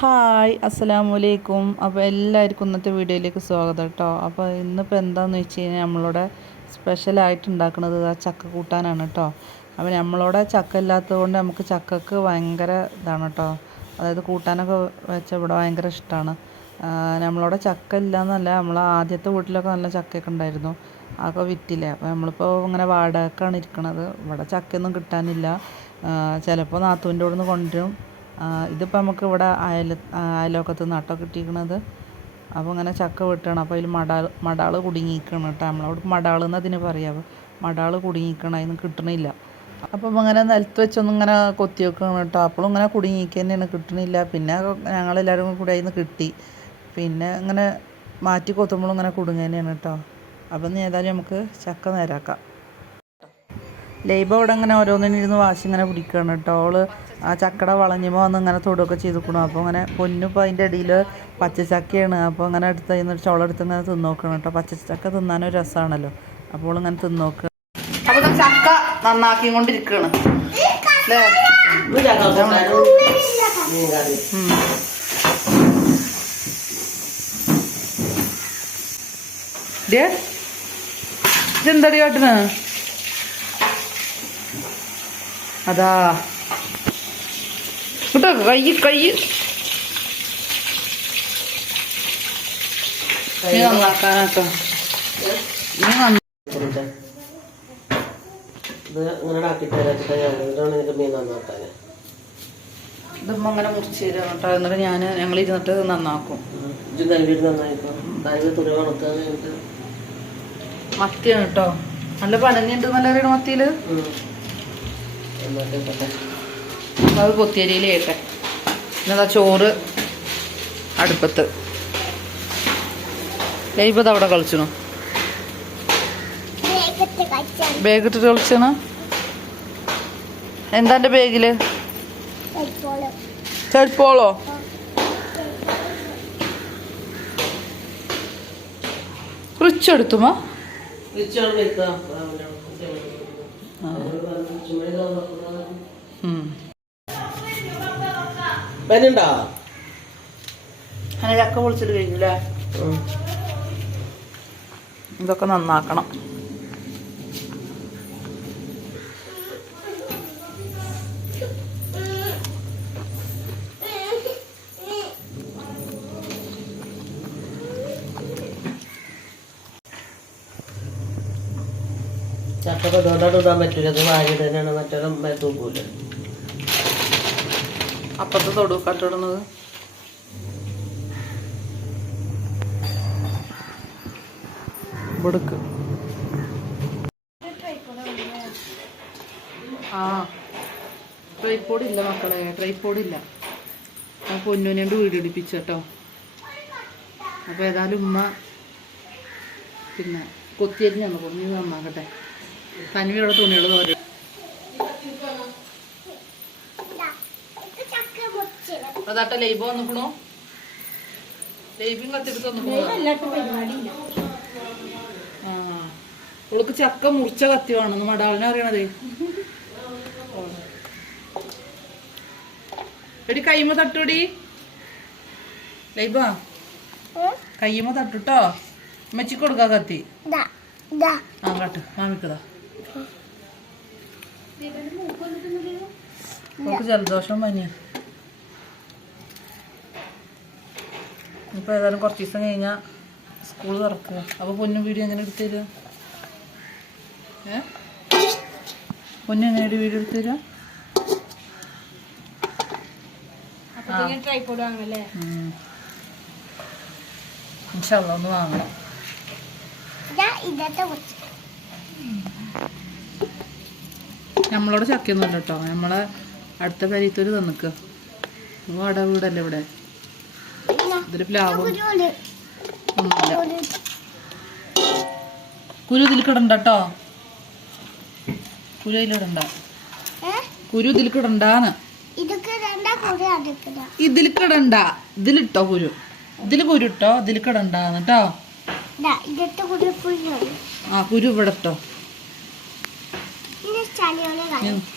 Hi അസ്സലാമു അലൈക്കും അപ്പോൾ എല്ലാവർക്കും ഇന്നത്തെ വീഡിയോയിലേക്ക് സ്വാഗതം കേട്ടോ. അപ്പോൾ ഇന്നിപ്പോൾ എന്താണെന്ന് വെച്ച് കഴിഞ്ഞാൽ നമ്മളോട് സ്പെഷ്യലായിട്ട് ഉണ്ടാക്കുന്നത് ആ ചക്ക കൂട്ടാനാണ് കേട്ടോ. അപ്പോൾ നമ്മളോടെ ചക്ക ഇല്ലാത്തതുകൊണ്ട് നമുക്ക് ചക്കക്ക് ഭയങ്കര ഇതാണ് കേട്ടോ. അതായത് കൂട്ടാനൊക്കെ വെച്ച ഇവിടെ ഭയങ്കര ഇഷ്ടമാണ് നമ്മളോടെ ചക്ക ഇല്ല എന്നല്ല നമ്മൾ ആദ്യത്തെ വീട്ടിലൊക്കെ നല്ല ചക്കയൊക്കെ ഉണ്ടായിരുന്നു. അതൊക്കെ വിറ്റില്ല. അപ്പോൾ നമ്മളിപ്പോൾ ഇങ്ങനെ വാടകക്കാണ് ഇരിക്കുന്നത് ഇവിടെ ചക്കയൊന്നും കിട്ടാനില്ല. ചിലപ്പോൾ നാത്തൂന്റെ അവിടെ നിന്ന് കൊണ്ടുവരും. ഇതിപ്പോൾ നമുക്ക് ഇവിടെ അയൽ അയലോക്കത്ത് നട്ടോ കിട്ടിയിരിക്കണത്. അപ്പോൾ ഇങ്ങനെ ചക്ക വെട്ടണം. അപ്പോൾ അതിൽ മടാൾ മടാൾ കുടുങ്ങിയിരിക്കണം കേട്ടോ നമ്മളവിടെ മടാൾ എന്ന് അതിന് പറയാം. മടാൾ കുടുങ്ങിയിരിക്കണം. അതിന് കിട്ടണില്ല. അപ്പം ഇങ്ങനെ നിലത്ത് വെച്ചൊന്നും ഇങ്ങനെ കൊത്തി വെക്കണം കേട്ടോ. അപ്പോഴും ഇങ്ങനെ കുടുങ്ങിക്കുക തന്നെയാണ് കിട്ടണില്ല. പിന്നെ ഞങ്ങളെല്ലാവരും കൂടി അതിൽ നിന്ന് കിട്ടി. പിന്നെ ഇങ്ങനെ മാറ്റി കൊത്തുമ്പോഴും ഇങ്ങനെ കുടുങ്ങ തന്നെയാണ് കേട്ടോ. അപ്പം ഏതായാലും നമുക്ക് ചക്ക നേരാക്കാം. ലൈബ അവിടെ ഇങ്ങനെ ഓരോന്നിനിരുന്ന് വാശി ഇങ്ങനെ പിടിക്കുകയാണ് കേട്ടോ. അവൾ ആ ചക്കട വളഞ്ഞുമ്പോൾ വന്ന് ഇങ്ങനെ തൊടുകയൊക്കെ ചെയ്തിക്കണം. അപ്പോൾ അങ്ങനെ പൊന്നിപ്പോൾ അതിന്റെ ഇടയിൽ പച്ചച്ചക്കയാണ്. അപ്പോൾ അങ്ങനെ എടുത്ത് ചോളം ചോളെടുത്ത് ഇങ്ങനെ തിന്ന് നോക്കണം കേട്ടോ. പച്ചച്ചക്ക തിന്നാനൊരു രസമാണല്ലോ അപ്പോൾ ഇങ്ങനെ തിന്ന് നോക്കുക അപ്പോൾ ചക്ക നന്നാക്കി കൊണ്ടിരിക്കുകയാണ് അല്ലേ ഇതെന്തടി കാട്ടിന് അതാ. കേട്ടോ കൈ കൈ. നീ നന്നാക്കാനാട്ടോ. നീ നന്ന ഇത് ഇങ്ങനെ ആക്കിയിട്ട് തരാച്ചിട്ട് ഇതാണ് ഇതിന്റെ മീൻ നന്നാക്കാൻ. ഇതുമ്മ അങ്ങനെ മുറിച്ച് തരാം കേട്ടോ. എന്നിട്ട് ഞാൻ ഞങ്ങൾ ഇരുന്നിട്ട് നന്നാക്കും. ഇത് കല്ലിട്ട് നന്നായിപ്പോ താഴെ തുണി ഉണക്കാൻ കഴിഞ്ഞിട്ട്. മത്തിയാണ് കേട്ടോ. നല്ല പനഞ്ഞിട്ട് നല്ല മത്തിയിൽ. നന്നാക്കിട്ടെ അത് കൊത്തിയരിയിൽ കേട്ടെ എന്നതാ ചോറ് അടുപ്പത്ത്. ലൈബത് അവിടെ കളിച്ചണു. ബാഗ് ഇട്ടിട്ട് കളിച്ചണ? എന്താ എന്റെ ബാഗിൽ? ചെരുപ്പോളോ. റിച്ച് എടുത്തുമോ തിരിച്ചാണ് വെക്കാം പനിണ്ടാ അങ്ങനെ ചക്ക പൊളിച്ചിട്ട് കഴിഞ്ഞില്ലേ? ഇതൊക്കെ നന്നാക്കണം. ചക്കൊക്കെ ഇതുകൊണ്ടാണ് ഇടാൻ പറ്റൂല. അത് വാഴ തന്നെയാണ് മറ്റൊരു തൂക്കൂല അപ്പത്തെ തൊടു കട്ടിടുന്നത് ഇവിടുക്ക്. ആ ട്രൈപ്പോഡ് ഇല്ല മക്കളെ ട്രൈപ്പോഡ് ഇല്ല. ഞാൻ പൊന്നുനോണ്ട് വീഡിയോ കേട്ടോ അപ്പോൾ ഏതായാലും ഉമ്മ പിന്നെ കൊത്തിയരിഞ്ഞാണ് പൊന്നു നന്നാക്കട്ടെ. തനിവിലുള്ള തുണികൾ തോരും അതാട്ട ലൈബ് വന്നിക്കണോ ലൈബും കത്തിട്ട് തന്നിക്കണോ ആ. ചക്ക മുറിച്ച കത്തി വേണം. മടാളിനെ അറിയണത്. എടി കൈമ തട്ടുടി. ലൈബ? കൈമ തട്ടുട്ടോ? മെച്ചി കൊടുക്കാ കത്തി. ആ കട്ട്. മാമിക്കതാ ജലദോഷം പനിയാ ഇപ്പൊ ഏതായാലും കുറച്ച് ദിവസം കഴിഞ്ഞാ സ്കൂൾ തുറക്കുക. അപ്പൊ പൊന്നും വീഡിയോ എങ്ങനെ എടുത്തു തരിക ഏ? പൊന്നു എങ്ങനെ വീഡിയോ എടുത്തു തരിക ട്രൈപ്പോഡ് വാങ്ങല്ലേ? ഇൻഷല്ല ഒന്ന് വാങ്ങണം. ഇതത്തെ നമ്മളോട് ചക്കയൊന്നുമല്ല കേട്ടോ. നമ്മളെ അടുത്ത പരിത്തൊരു തന്നിക്കുക വാടക വീടല്ലേ ഇവിടെ? ഇതിൽ പ്ലാവും. ഒന്നുമില്ല. കുരു ഇതിൽ കിടണ്ട കേട്ടോ കുരു അതിലിടണ്ട. കുരു ഇതിൽ കിടണ്ടാന്ന് ഇതൊക്കെ രണ്ടാ കൂടെ അടുക്കണ ഇതിൽ കിടണ്ട ഇതിലിട്ടോ കുരു. ഇതിൽ കുരു ഇട്ടോ ഇതിൽ കിടണ്ടാന്ന് കേട്ടോ ആ കുരു ഇവിടെ ഇട്ടോ ഇത് ചളിയോടെ കളി ഉം. ഇത് കൊച്ചു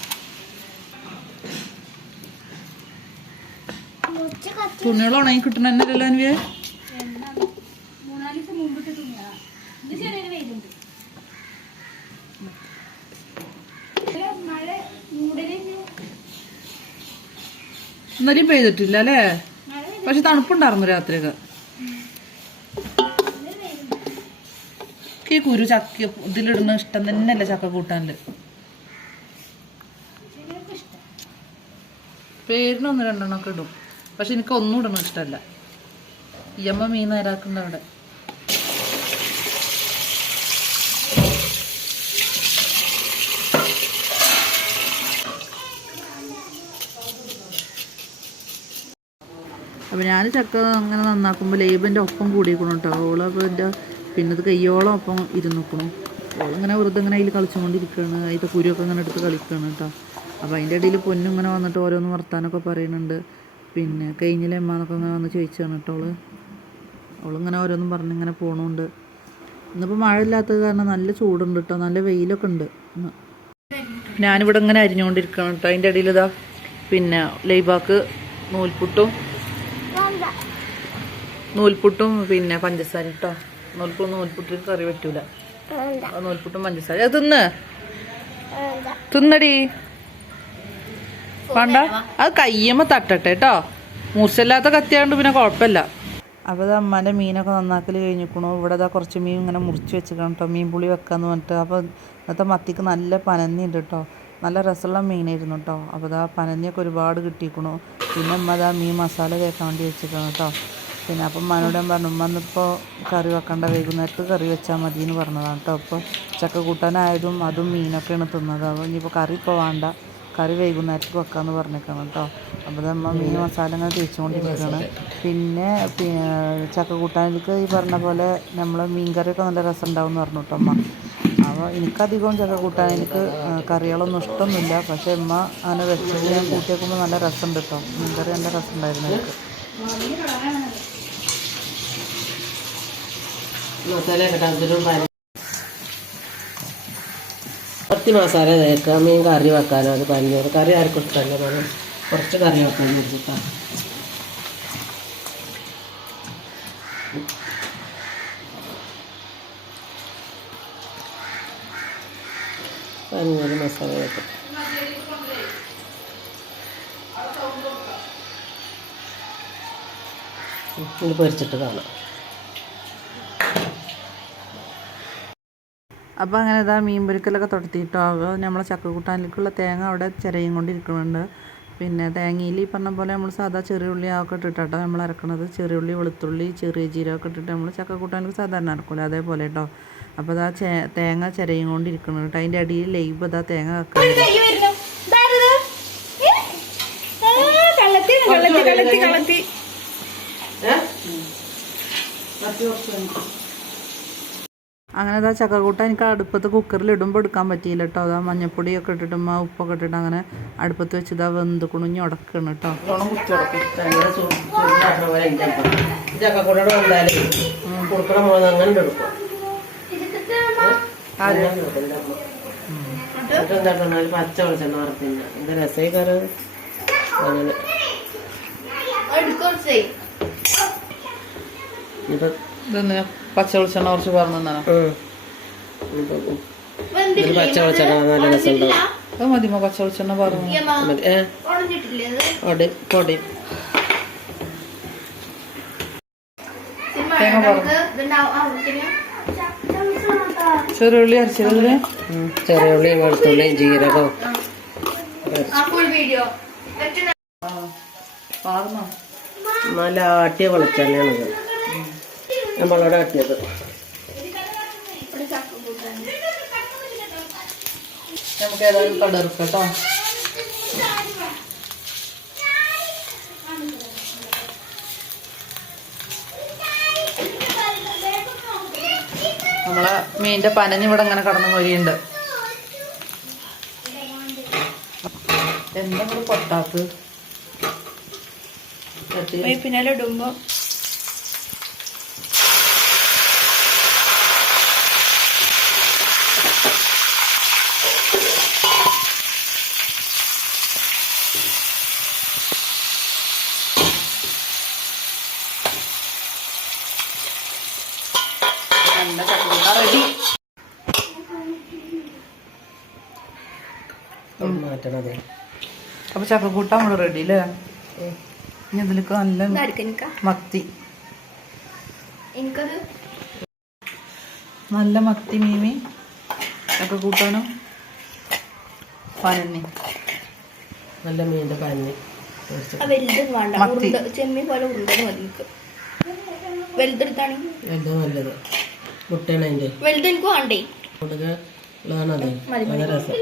കത്തി തുണികൾ ഉണങ്ങി കിട്ടണ എന്നല്ലോ അൻവിയെ ഇന്നലെയും പെയ്തിട്ടില്ല അല്ലേ? പക്ഷെ തണുപ്പുണ്ടായിരുന്നു രാത്രിയൊക്കെ. ഈ കുരു ചക്ക ഇതിലിടുന്ന ഇഷ്ടം തന്നെയല്ല ചക്ക കൂട്ടാനിൽ? പേരിന് ഒന്ന് രണ്ടെണ്ണമൊക്കെ ഇടും. പക്ഷെ എനിക്ക് ഒന്നും ഇടണം ഇഷ്ടമല്ല. ഈ അമ്മ മീൻ നേരാക്കുന്നുണ്ട് അവിടെ? അപ്പോൾ ഞാൻ ചക്ക അങ്ങനെ നന്നാക്കുമ്പോൾ ലേബന്റെ ഒപ്പം കൂടിയിരിക്കണം കേട്ടോ. ഓളപ്പോൾ എന്റെ പിന്നെ ഇത് കയ്യോളം ഒപ്പം ഇരുന്നിക്കണം ഓളിങ്ങനെ വെറുതെ ഇങ്ങനെ അതിൽ കളിച്ചുകൊണ്ടിരിക്കുകയാണ്. അതിന്റെ കുരുവൊക്കെ ഇങ്ങനെ എടുത്ത് കളിക്കുകയാണ് കേട്ടോ. അപ്പോൾ അതിന്റെ ഇടയിൽ പൊന്നും ഇങ്ങനെ വന്നിട്ട് ഓരോന്ന് വർത്താനൊക്കെ പറയുന്നുണ്ട്. പിന്നെ കഴിഞ്ഞില്ല അമ്മാന്നൊക്കെ ഇങ്ങനെ വന്ന് ചോദിച്ചാണ് കേട്ടോ അവൾ. അവളിങ്ങനെ ഓരോന്നും പറഞ്ഞ് ഇങ്ങനെ പോണുണ്ട്. ഇന്നിപ്പോൾ മഴ ഇല്ലാത്തത് കാരണം നല്ല ചൂടുണ്ട് കേട്ടോ. നല്ല വെയിലൊക്കെ ഉണ്ട്. ഞാനിവിടെ ഇങ്ങനെ അരിഞ്ഞുകൊണ്ടിരിക്കണം കേട്ടോ. അതിന്റെ ഇടയിൽ ഇതാ പിന്നെ ലൈബാക്ക് നൂൽപുട്ടും നൂൽപുട്ടും പിന്നെ പഞ്ചസാര കേട്ടോ. നൂൽപുട്ടും നൂൽപുട്ടിൽ കറി പറ്റൂല. നൂൽപുട്ടും പഞ്ചസാര അത് തിന്ന്? തിന്നടി. വേണ്ട. അത് കയ്യമ്മ തട്ടട്ടെ കേട്ടോ. മൂർച്ചല്ലാത്ത കത്തിയാണ്ട് പിന്നെ കുഴപ്പമില്ല അപ്പോൾ അത് അമ്മാന്റെ മീനൊക്കെ നന്നാക്കൽ കഴിഞ്ഞിക്കണു ഇവിടെ ഇതാ കുറച്ച് മീൻ ഇങ്ങനെ മുറിച്ച് വെച്ചിരിക്കണം കേട്ടോ മീൻ പുളി വെക്കാന്ന് പറഞ്ഞിട്ട്. അപ്പോൾ ഇന്നത്തെ മത്തിക്ക് നല്ല പനന്നിയുണ്ട് കേട്ടോ നല്ല രസമുള്ള മീനായിരുന്നു കേട്ടോ അപ്പോൾ ഇതാ പനന്നിയൊക്കെ ഒരുപാട് കിട്ടിയിരിക്കണു. പിന്നെ അമ്മ അതാ മീൻ മസാല തേക്കാൻ വേണ്ടി വെച്ചിരിക്കണം കേട്ടോ പിന്നെ അപ്പം ഉമ്മാനോട് ഞാൻ പറഞ്ഞു ഉമ്മ ഇന്നിപ്പോൾ കറി വെക്കണ്ട. വൈകുന്നേരത്ത് കറി വെച്ചാൽ മതി എന്ന് പറഞ്ഞതാണ് കേട്ടോ അപ്പോൾ ചക്ക കൂട്ടാനായതും അതും മീനൊക്കെയാണ് തിന്നത്. അപ്പോൾ ഇനിയിപ്പോൾ കറി ഇപ്പോൾ വേണ്ട. കറി വൈകുന്നേരത്തേക്ക് വെക്കാമെന്ന് പറഞ്ഞേക്കണം കേട്ടോ അപ്പോൾ നമ്മൾ മീൻ മസാല തേച്ചുകൊണ്ടിരിക്കുകയാണ് പിന്നെ പിന്നെ ചക്ക കൂട്ടാനിലേക്ക് ഈ പറഞ്ഞ പോലെ നമ്മൾ മീൻ കറിയൊക്കെ നല്ല രസം ഉണ്ടാവും എന്ന് പറഞ്ഞു കേട്ടോ അമ്മ അപ്പോൾ എനിക്കധികം ചക്ക എനിക്ക് കറികളൊന്നും ഇഷ്ടമൊന്നുമില്ല പക്ഷേ അമ്മ അങ്ങനെ വെച്ചത് ഞാൻ കൂട്ടി വെക്കുമ്പോൾ നല്ല രസമുണ്ട് കേട്ടോ മീൻ കറി നല്ല രസമുണ്ടായിരുന്നു എനിക്ക്. മസാല കുറച്ച് മസാല തേക്കുക മീൻ കറി വെക്കാനോ അത് പനിയോ കറി ആർക്കും ഇഷ്ടമല്ല നമ്മൾ കുറച്ച് കറി വെക്കാൻ വെച്ചിട്ടാണ് പഞ്ഞൂറ് മസാല വെക്കും ഇത് പൊരിച്ചിട്ട് കാണാം. അപ്പോൾ അങ്ങനെ ഇതാ മീൻ പൊരിക്കലൊക്കെ തുടത്തിയിട്ടോ നമ്മളെ ചക്കക്കൂട്ടാനിലേക്കുള്ള തേങ്ങ അവിടെ ചിരയും കൊണ്ടിരിക്കുന്നുണ്ട് പിന്നെ തേങ്ങയിൽ ഈ പറഞ്ഞ പോലെ നമ്മൾ സാധാ ചെറിയ ഉള്ളി ഒക്കെ ഇട്ടിട്ടാട്ടോ നമ്മൾ അരക്കണത്. ചെറിയ ഉള്ളി വെളുത്തുള്ളി ചെറിയ ജീരകമൊക്കെ ഇട്ടിട്ട് നമ്മൾ ചക്കക്കൂട്ടാനിലേക്ക് സാധാരണ ഇറക്കൂല അതേപോലെ കേട്ടോ അപ്പോൾ അതാ ചേ തേങ്ങ ചിരയും കൊണ്ടിരിക്കണം കേട്ടോ അതിന്റെ അടിയിൽ ലൈവ് അതാ തേങ്ങ വെക്കാൻ അങ്ങനെ അതാ ചക്കക്കൂട്ട എനിക്ക് അടുപ്പത്ത് കുക്കറിൽ ഇടുമ്പോൾ എടുക്കാൻ പറ്റിയില്ല കേട്ടോ അതാ മഞ്ഞപ്പൊടിയൊക്കെ ഇട്ടിട്ട് ആ ഉപ്പൊക്കെ ഇട്ടിട്ട് അങ്ങനെ അടുപ്പത്ത് വെച്ച് ഇതാ വെന്ത് കുണിഞ്ഞ് ഉടക്കണം കേട്ടോ പച്ച വെളിച്ചെണ്ണ വറുത്തില്ല എന്ത് അങ്ങനെ. ഇപ്പൊ ഇതൊന്ന് പച്ച വെളിച്ചെണ്ണ കുറച്ച് പറഞ്ഞു തന്നാ ഉം. ഇപ്പൊ ഇതിൽ പച്ച വെളിച്ചെണ്ണ നല്ല രസമുണ്ടാവും അത് മതിമോ പച്ച വെളിച്ചെണ്ണ പറഞ്ഞു മതി. ഏ? പൊടി പൊടി. തേങ്ങ പറഞ്ഞു ചെറുള്ളി അരച്ചതിൽ ഉം. ചെറിയ ഉള്ളിയും വെളുത്തുള്ളിയും ജീരകവും നല്ല ആട്ടിയ വെളിച്ചെണ്ണയാണിത്. നമ്മളവിടെ ആട്ടിയത് നമുക്ക് ഏതായാലും കടർക്കാം കേട്ടോ നമ്മളെ മീനിന്റെ പനഞ്ഞ് ഇവിടെ ഇങ്ങനെ കടന്നു പോയിണ്ട് എന്താ പൊട്ടാത്ത് പിന്നാലെ ഇടുമ്പോ ചക്കക്കൂട്ടാൻ റെഡി അപ്പൊ ചക്കക്കൂട്ട നമ്മൾ റെഡി അല്ലേ ഇനി ഇതിലേക്ക് നല്ല മത്തി. നല്ല മത്തി മീമി. കൂട്ടാനോ പനന്നി നല്ല മീന്റെ പനന്നി വലുത് വേണ്ട. മത്തി. ചെമ്മീൻ പോലെ ഉരുണ്ടത് മതി വലുതെടുത്താണ്? ഏറ്റവും നല്ലത്. മുട്ടയാണ് അതിന്റെ വലുത് എനിക്ക് വേണ്ടേ കൊടുക്കുക അതെ. മതി, നല്ല രസം.